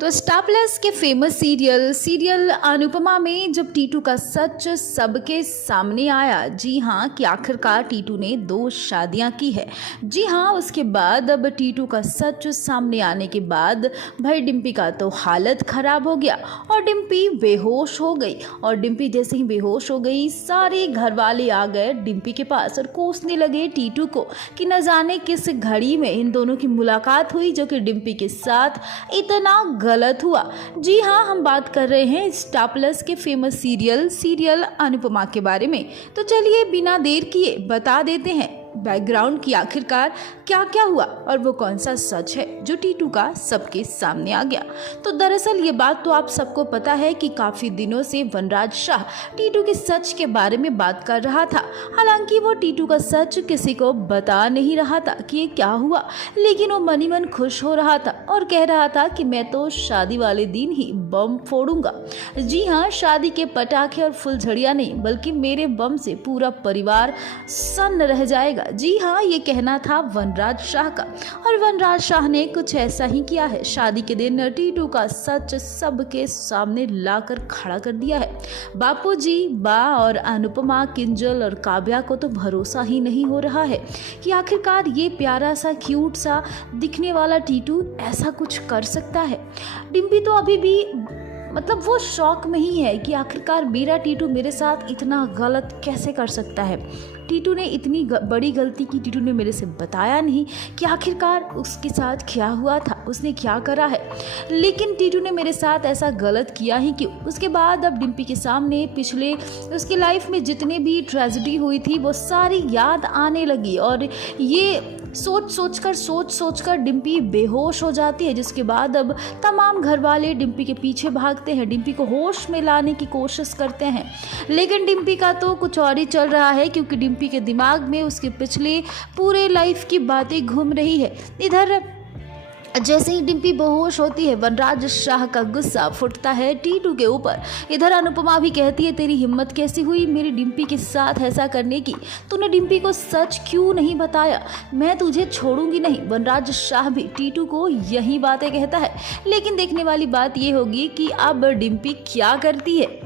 तो star plus के famous serial Anupama में जब टीटू का सच सबके सामने आया, जी हाँ, कि आखिरकार टीटू ने 2 शादियां की है। जी हाँ, उसके बाद अब टीटू का सच सामने आने के बाद भाई डिम्पी का तो हालत खराब हो गया और डिम्पी बेहोश हो गई। और डिम्पी जैसे ही बेहोश हो गई, सारे घर वाले आ गए डिम्पी के पास और कोसने लगे टीटू को कि न जाने किस घड़ी में इन दोनों की मुलाकात हुई जो कि डिम्पी के साथ इतना गलत हुआ। जी हाँ, हम बात कर रहे हैं स्टार प्लस के फेमस सीरियल अनुपमा के बारे में। तो चलिए बिना देर किए बता देते हैं बैकग्राउंड की आखिरकार क्या क्या हुआ और वो कौन सा सच है जो टीटू का सबके सामने आ गया। तो दरअसल ये बात तो आप सबको पता है कि काफ़ी दिनों से वनराज शाह टीटू के सच के बारे में बात कर रहा था। हालांकि वो टीटू का सच किसी को बता नहीं रहा था कि ये क्या हुआ, लेकिन वो मनी मन खुश हो रहा था और कह रहा था कि मैं तो शादी वाले दिन ही बम फोड़ूंगा। जी हाँ, शादी के पटाखे और फुलझड़ियाँ नहीं बल्कि मेरे बम से पूरा परिवार सन्न रह जाएगा। जी हाँ, ये कहना था वनराज शाह का और वनराज शाह ने कुछ ऐसा ही किया है। शादी के दिन टीटू का सच सबके सामने लाकर खड़ा कर दिया है। बापूजी, बा और अनुपमा, किंजल और काव्या को तो भरोसा ही नहीं हो रहा है कि आखिरकार ये प्यारा सा क्यूट सा दिखने वाला टीटू ऐसा कुछ कर सकता है। डिम्पी तो अभी भी मतलब वो शौक में ही है कि आखिरकार मेरा टीटू मेरे साथ इतना गलत कैसे कर सकता है। टीटू ने इतनी बड़ी गलती की, टीटू ने मेरे से बताया नहीं कि आखिरकार उसके साथ क्या हुआ था, उसने क्या करा है। लेकिन टीटू ने मेरे साथ ऐसा गलत किया ही क्यों। उसके बाद अब डिम्पी के सामने पिछले उसकी लाइफ में जितने भी ट्रेजेडी हुई थी वो सारी याद आने लगी और ये सोच कर डिम्पी बेहोश हो जाती है। जिसके बाद अब तमाम घर वाले डिम्पी के पीछे भागते हैं, डिम्पी को होश में लाने की कोशिश करते हैं। लेकिन डिम्पी का तो कुछ और ही चल रहा है क्योंकि डिम्पी के दिमाग में उसके पिछले पूरे लाइफ की बातें घूम रही है। इधर जैसे ही डिम्पी बेहोश होती है, वनराज शाह का गुस्सा फुटता है टीटू के ऊपर। इधर अनुपमा भी कहती है, तेरी हिम्मत कैसी हुई मेरी डिम्पी के साथ ऐसा करने की, तूने डिम्पी को सच क्यों नहीं बताया, मैं तुझे छोड़ूंगी नहीं। वनराज शाह भी टीटू को यही बातें कहता है। लेकिन देखने वाली बात ये होगी कि अब डिम्पी क्या करती है।